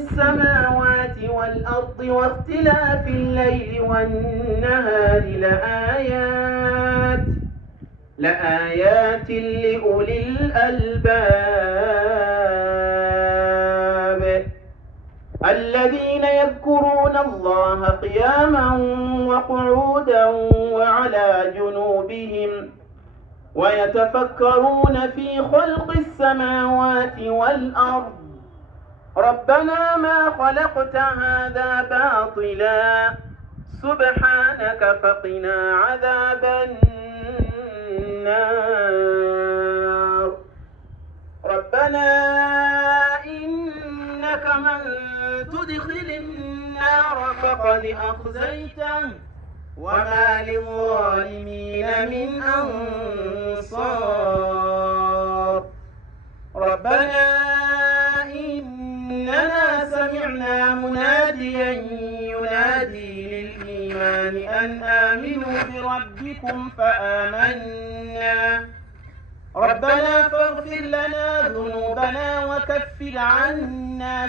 السماوات والأرض واختلاف الليل والنهار لآيات لأولي الألباب الذين يذكرون الله قياما وقعودا وعلى جنوبهم ويتفكرون في خلق السماوات والأرض ربنا ما خلقت هذا باطلا سبحانك فقنا عذاب النار ربنا إنك من تدخل النار فقد أخزيته وما للظالمين من أنصار ربنا إننا سمعنا مناديا ينادي للإيمان أن آمنوا بربكم فآمنا ربنا فاغفر لنا ذنوبنا وكفر عنا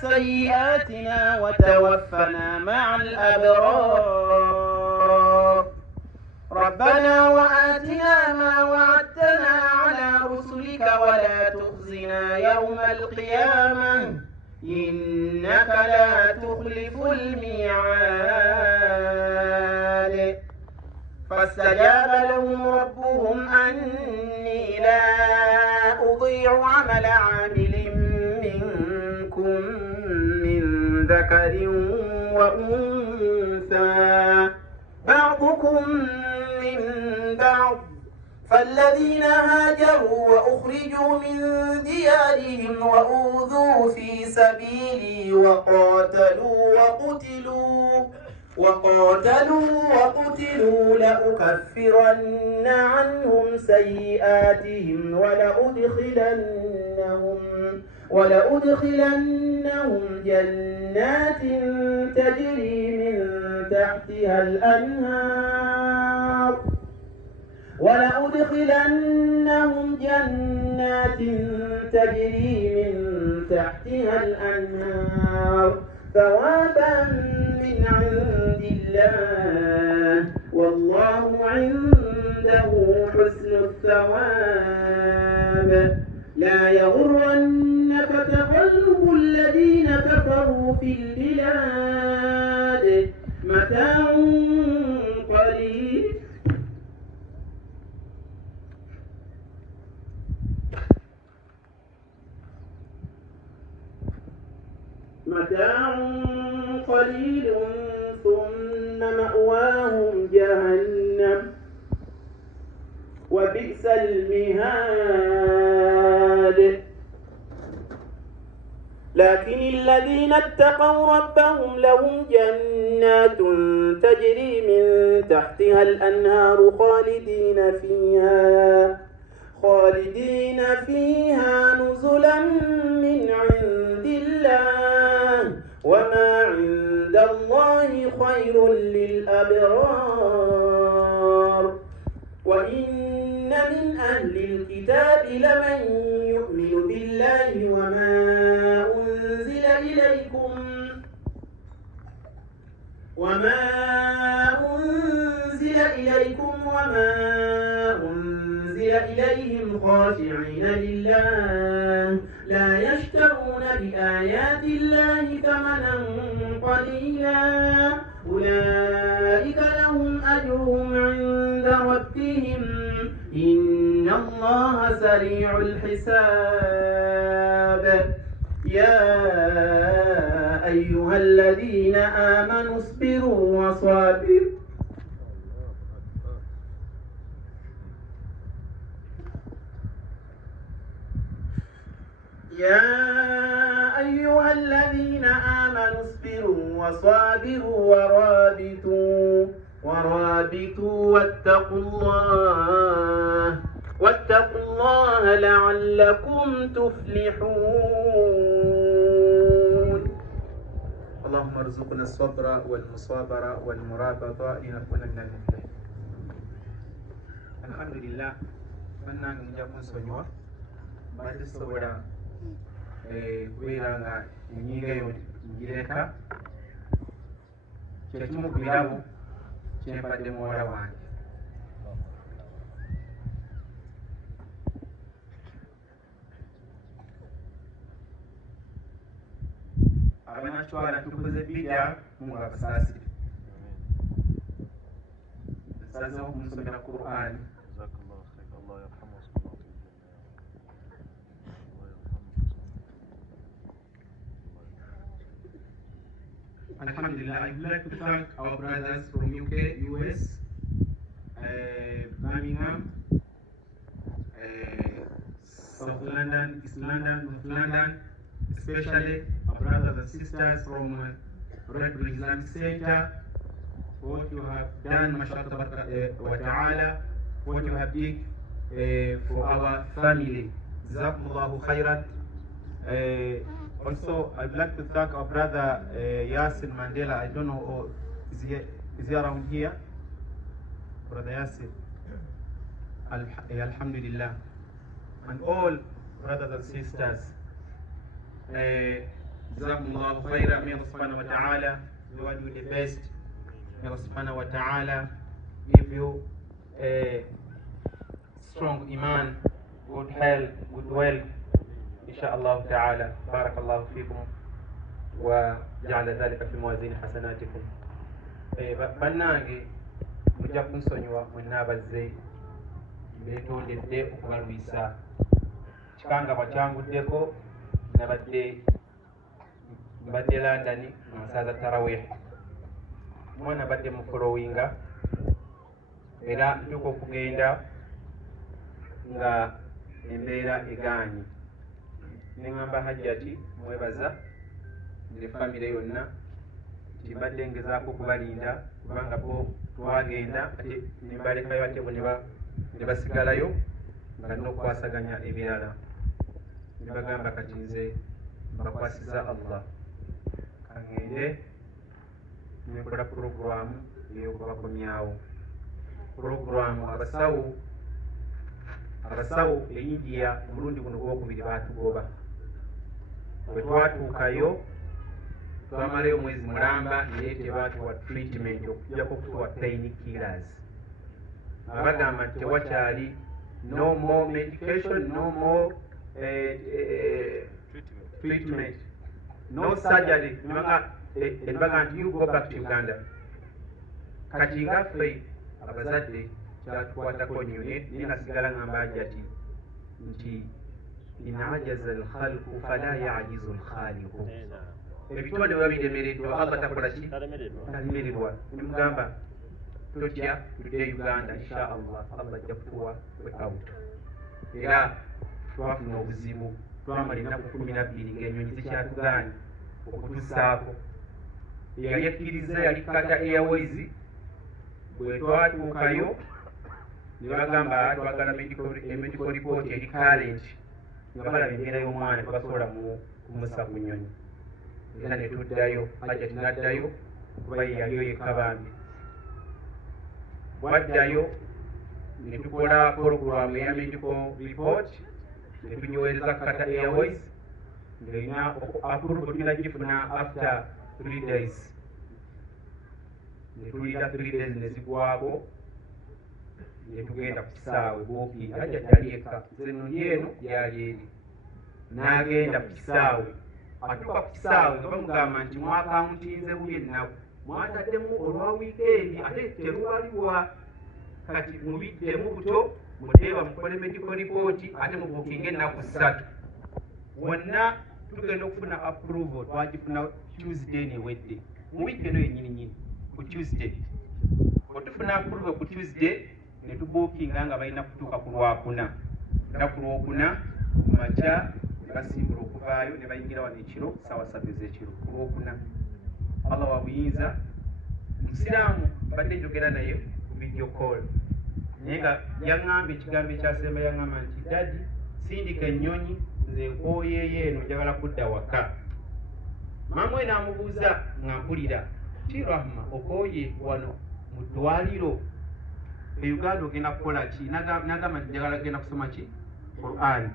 سيئاتنا وتوفنا مع الأبرار ربنا وآتنا ما وعدتنا على رسلك ولا تخزنا يوم القيامة إنك لا تخلف الميعاد فاستجاب لهم ربهم أني لا أضيع عمل عامل منكم من ذكر وأنثى بعضكم من بعض فالذين هاجروا وأخرجوا من ديارهم وأوذوا في سبيلي وقاتلوا لأكفرن عنهم سيئاتهم ولأدخلنهم جنات تجري من تحتها الأنهار ثوابا من عند الله والله عنده حسن الثواب لا يغرنك تقلب الذين كفروا في البلاد متاع قليل ثم مأواهم جهنم وبئس المهاد لكن الذين اتقوا ربهم لهم جنات تجري من تحتها الأنهار خالدين فيها نزلا من عند الله وما عند الله خير للأبرار وإن من أهل الكتاب لمن يؤمن بالله وما أنزل إليكم وما أنزل إليهم خاشعين لله لا يشترون بآيات الله ثمنا قليلا أولئك لهم أجرهم عند ربهم إن الله سريع الحساب يا أيها الذين آمنوا اصبروا وصابروا ورابطوا واتقوا الله لعلكم تفلحون اللهم ارزقنا الصبر والمصابرة والمرابطة لنكون من المفلحين. الحمد لله من نجاكم سنوا mbadde sobola kubeera nga ennyinga eyo ngireka kyekimu ku birabo kyempadde muwala wange. abanakitwala tukoze bida munga basaasire nsazeho kumusomera Qur'an. Alhamdulillah, I'd like to thank our brothers from UK, US, Birmingham, South London, East London, North London, especially our brothers and sisters from Red Bull Islamic Center, for what you have done, mashallah wa ta'ala, what you have did for our family. Jazakumullahu khairan. Also, I'd like to thank our brother Yasin Mandela. I don't know, is he around here? Brother Yasin. Alhamdulillah. And all brothers and sisters. Jazakumullahu khairan. May Allah subhanahu wa ta'ala reward you the best. May Allah subhanahu wa ta'ala give you a strong iman, good health, good wealth. Inshallah ta'ala. Barakallahu fikum wa ja'ala dhalika fi mawazin hasanatikum. Bannange mujja kunsonyiwa mwenna abazze beetondedde okubalwisa kikanga bwakyanguddeko mbadde London mu nsaaza tarawih. Mwana badde mu followinga era ntuuka okugenda nga embeera egaanye. Neŋŋamba Hajjati mwebaza nze famire yonna nti mbadde ngezaako okubalinda kubanga bo twagenda ate ne balekayo ate bo ne basigalayo nga n'okwasaganya ebirala. Ne bagamba kati nze mbakwasiza Allah kaŋŋende nekola puroguramu ey'okubakomyawo. Puroguramu abasawo e India omulundi guno gwokubiri baatugoba. Bwe twatuukayo twamalayo omwezi mulamba naye tebaatuwa treatment okujjako okutuwa pain killers. Bagamba nti tewakyali no more medication, no more treatment, no surgery. Ebaga nti you go back to Uganda. Kati ngaffe abazadde kyatukwatako nnyo naye nasigala ngamba Hajjati nti in ajaza alkhalqu fala yajizu alkhaliqu. Ebitonde bwe biremereddwa Allah takola ki? Talemererwa. Nemugamba totya, tudde Uganda insha Allah, Allah ajja kutuwa we out. Era twafuna obuzibu, twamala ennaku 12 ng'ennyonyi zikyatugaanye okutussaako. Eyali ekkiriza yali Qatar Airways. Bwe twatuukayo ne bagamba twagala medical report eri current nga balaba embeera y'omwana tebasobola kumussa ku nnyonyi. Era ne tuddayo, Hajjati n'addayo kuba ye yaliyo yekka bambi. Bwaddayo ne tukola puroguramu eya medical report ne tunyowereza Qatar Airways ng'erina approval tunagifuna after 3 days. Ne tulira 3 days ne zigwako ne tugenda ku kisaawe booki. Hajjati yali yekka, nze nnyonyi eno gyali eri. N'agenda ku kisaawe. Atuuka ku kisaawe nga bamugamba nti mwakawuntinze bubi ennaku, mwataddemu olwa wiikendi ate terubaliwa. Kati mubiddemu buto muteeba mukole medical report ate mubuukinga ennaku 3. Wonna tugenda okufuna approval twagifuna Tuesday newedde. Mu wiiki eno yennyini ku Tuesday. Otufuna approval ku Tuesday ne tubuukinga nga balina kutuuka ku Lwakuna. Lunaku Lwokuna kumakya ne basimbula okuvaayo ne bayingira wano ekiro ssaawa 3 ez'ekiro ku Lwokuna. Allah wa buyinza, Musiraamu mbadde njogera naye ku video call naye nga yaŋŋamba ekigambo ekyasemba, yaŋŋamba nti dadi sindika ennyonyi nze nkooyeeyo eno njagala kudda waka. Maama we n'amubuuza nga mpulira ti Rahma okooye wano mu ddwaliro e Uganda ogenda kukola ki? N'agamba nti njagala genda kusoma ki? Qur'an.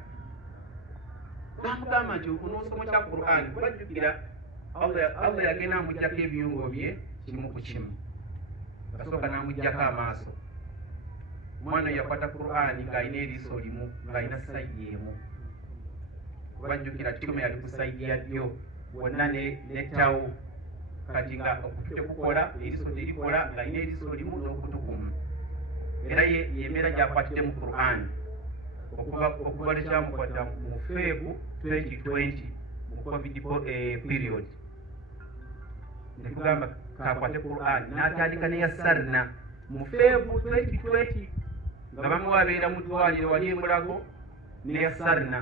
bamugamba nti onoosoma kya Qur'an bajjukira Allah yagenda amuggyako ebiyungo bye kimu ku kimu gasooka n'amuggyako amaaso omwana yakwata Qur'an ng'alina eriiso limu ng'alina sayidi emu bajjukira kikome yali ku sayidi ya ddyo wonna nettawo kati nga okutu tekukola eriiso terikola ng'alina eriiso limu n'okutu kumu era yemera gyakwatidde mu Qur'an okuva lekyamukwata mu Feebu 2020 mu covid period nekugamba kakwate Qur'an n'atandika neya Sarna mu Feebu 2020 nga bamuwa abeera mu ddwaliro wali emulago neya Sarna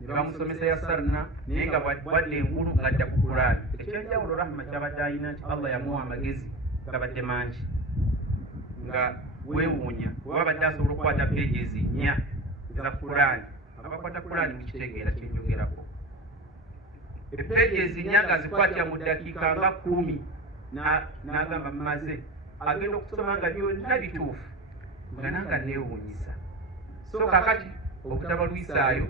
ne bamusomesa ya Sarna naye nga bwadde enkulu ng'adda ku Qur'an ekyenjawulo Rahma kyabadde alina nti Allah yamuwa amagezi gabadde mangi nga weewuunya kuba badde asobola okukwata pages 4 za Qur'an abakwata Qur'an mukitegeera kyenjogerako pages 4 nga zikwatira mu ddakiika nga 10 n'agamba mmaze agenda okusoma nga byonna bituufu nga nanga neewuunyisa so kakati okutabalwisaayo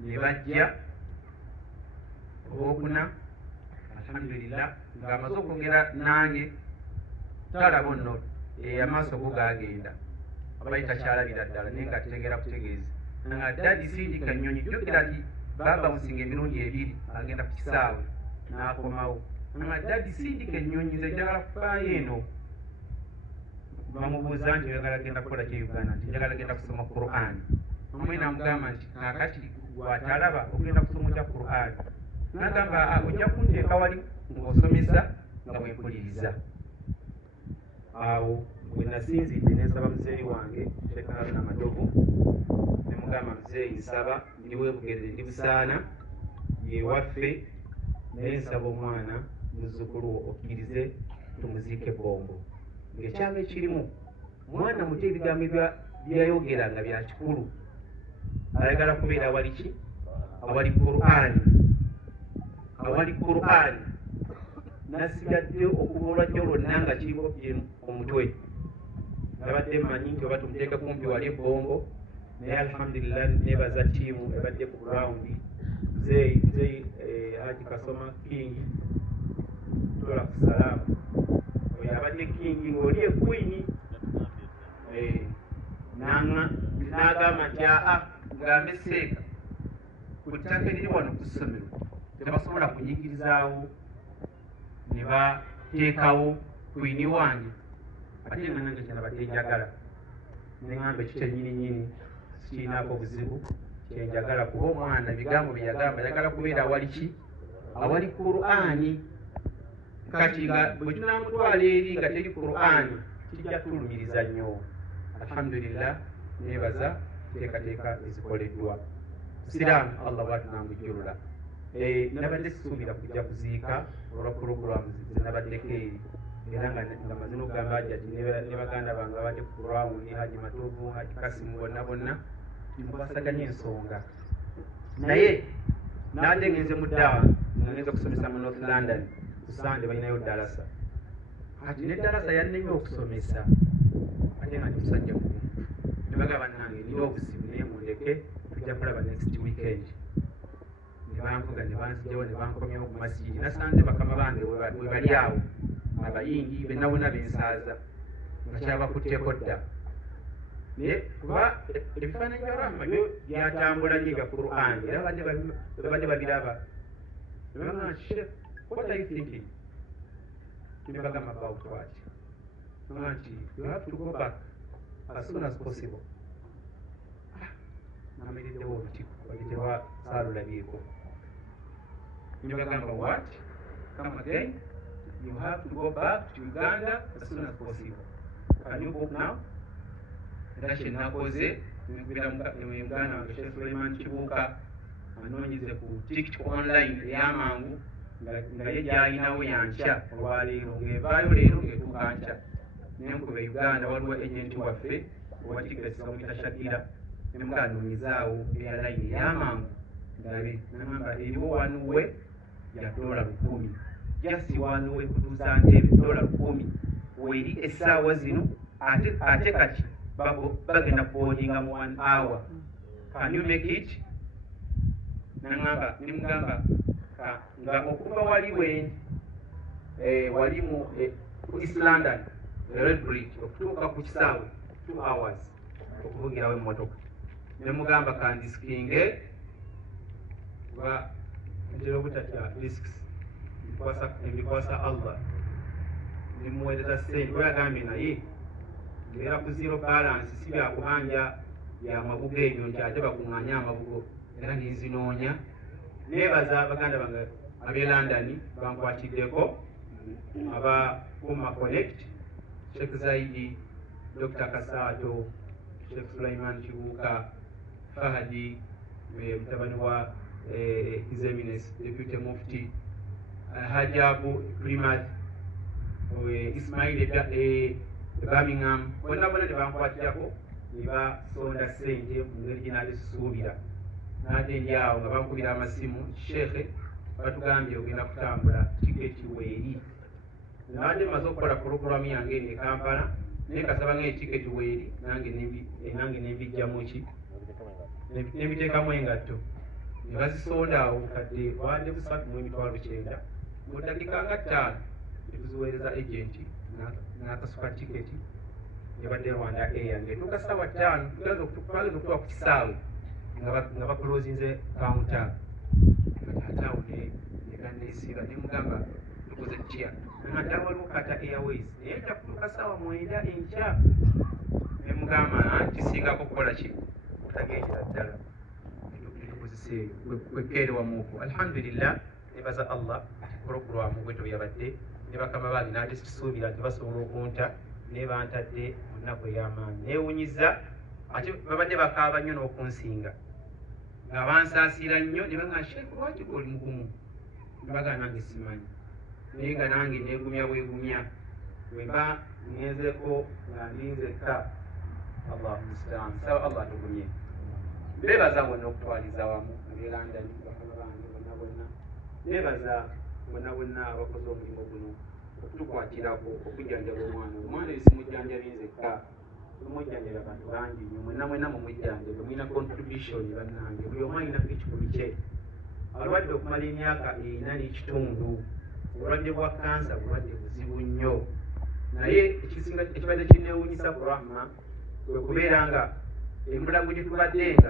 ne bajja olwokuna alhamdulillah ng'amaze okwogera nange talaba nno amaaso go gaagenda abayi takyalabira ddala naye nga ategeera kutegeeza nga dadi sindika nnyonyi jjukira ti baaba musinga emirundi 2 agenda ku kisaawe n'akomawo nga dadi sindika ennyonyi nze njagala kufaayo eno bamubuuza nti oyagala genda kukola kye Uganda nti njagala genda kusoma Qur'an omwe namugamba nti kakati gwatalaba ogenda kusoma kya Qur'an nagamba ojja kunteeka wali ng'osomesa nga bwempuliriza awo bwe nasinzidde nensaba muzeeyi wange Sheikh Haruna Madogo nemugamba muzeeyi nsaba ndi weebugerere ndi busaana yewaffe naye nsaba omwana muzzukulu wo okkirize tumuziike Bombo ng'ekyama ekirimu mwana muto ebigambo byayogera nga bya kikulu ayagala kubeera awali ki awali Qur'an nasigadde okuva olwajjo lwonna nga kiriko omutwe nabadde mmanyi nti oba tumuteeka kumpi wali Bombo naye alhamdulillah nebaza ttiimu ebadde ku grawundi muzeeyi Haji Kasoma King tola ku salaamu oyo abadde King ng'oli ekwini n'agamba nti ngambe seeka ku ttaka eriri wano ku ssomero tebasobola kunyigirizaawo ne bateekawo kwini wange ate nga nange kyenabadde njagala neŋŋamba ekyo kyennyininyini sikiinaako buzibu kyenjagala kuba omwana ebigambo bye yagamba yagala kubeera awali ki awali Qur'ani kati nga bwe tunamutwala eri nga teri Qur'ani kijja tulumiriza nnyo alhamdulillah nebaza teekateeka ezikoleddwa siraamu Allah bwatunamujjulula nabadde sisuubira kujja kuziika olwa puroguramu zenabaddeko eri era nga mazina okugamba Hajjati ne baganda bange abadde ku grawundi Haji Matuvu Haji Kasimu bonna mubasaganya ensonga naye nadde ngenze mu ddawa nga ngenza okusomesa mu North London ku Sande balinayo dalasa kati ne dalasa yannenya okusomesa ate nga ndi musajja mugumu ne bagamba nange nina obuzibu naye mundeke tujja kulaba next weekend ne banvuga ne banzijawo ne bankomyawo ku masijidi nasanze bakama bange we bali awo abayindi benna bonna bensaaza nga kyabakutteko dda naye kuba ebifaananyi bya Rahma byo byatambula nnyo bya Qur'an era babadde babiraba ne bagamba Sheikh what are you thinking ne bagamba about what bagamba nti you have to go back as soon as possible namereddewo olukiiko bagitewa saalulabyeko ne bagamba what come again you have to go back to Uganda as soon as possible can you book now era kyenakoze nekubira muganda wange Sheikh Suleiman Kibuuka anoonyeze ku ticket online ey'amangu nga ye gyalinawo yankya olwaleero ng'evaayo leero ng'etuuka nkya nenkuba Uganda waliwo agenti waffe owa tigesi bamuyita Shakira nemuganoonyezaawo airline ey'amangu ndabe nagamba eriwo wanuwe ya $10 just wanuwe kutuusa Ntebe $10 weeri essaawa zino ate kati bagenda kuboardinga mu 1 hour can you make it nimugamba nga okuva wali wendi wali ku East London Red Bridge okutuuka ku kisaawe 2 hours okuvugirawo emmotoka nemugamba kandisikinge kuba ntera obutatya risks ndikwasa Allah nimuweereza ssente we yagambye naye mbeera ku zero balance si byakubanja byamabugo ebyo nti ate bakuŋŋaanye amabugo era ninzinoonya neebaza baganda bange ab'e London bankwatiddeko aba Umma Connect Sheikh Zaidi Dr. Kasato Sheikh Sulaiman Kibuuka Fahadi mutabani wa His Eminence Deputy Mufti Hajabu Primat Ismail Birmingham bonna tebankwatirako ne basonda ssente mu ngeri gye naali zisuubira naate ndi awo nga bankubira amasimu sheekhe batugambye ogenda kutambula tiketi weeri naate maze okukola porogulamu yange eno e Kampala naye kasaba ng'etiketi weeri nange nembijjamu ki nembiteekamu engatto ne bazisonda awo bukadde bwadde busatu mu emitwalo 9 mu ddakiika nga 5 ne tuziweereza agenti n'akasuka tiketi yabadde Rwanda Air ngetuuka ssaawa 5 twageza okutuuka ku kisaawe nga bakulozinze kawunta ataawo neganesiiba nemugamba tukoze tutya ddala waliwo Kata Airways naye ejja kutuuka ssaawa 9 enkya nemugamba kisingako kukola ki okutagendera ddala netukozesa eyo kwekeerewamuuko alhamdulillah nebaza Allah porogulamu bwetyo yabadde ne bakama bange naate kisuubira nti basobola okunta nebantadde mu nnaku ey'amaanyi neewunyiza ate babadde bakaaba nnyo n'okunsinga nga bansaasira nnyo ne banga sheekh lwaki oli mugumu nebaga nange simanyi naye nga nange neegumya bwegumya bwemba ngenzeeko nga ndinzekka Allahu mustaan sawa Allah tugumye beebaza bonna okutwaliza wamu ab'e London bakama bange bonna neebaza bonna abakoze omulimu guno okutukwatirako okujjanjaba omwana ebisimujjanjabi nzekka mumujjanjaba abantu bangi nnyo mwenna mumujjanjabe mulina contribution bannange buli omu alinako ekikumi kye alwadde okumala emyaka 4 n'ekitundu obulwadde bwa kansa bulwadde buzibu nnyo naye ekibadde kinneewuunyisa ku rahma kwe kubeera nga emulago gye tubadde nga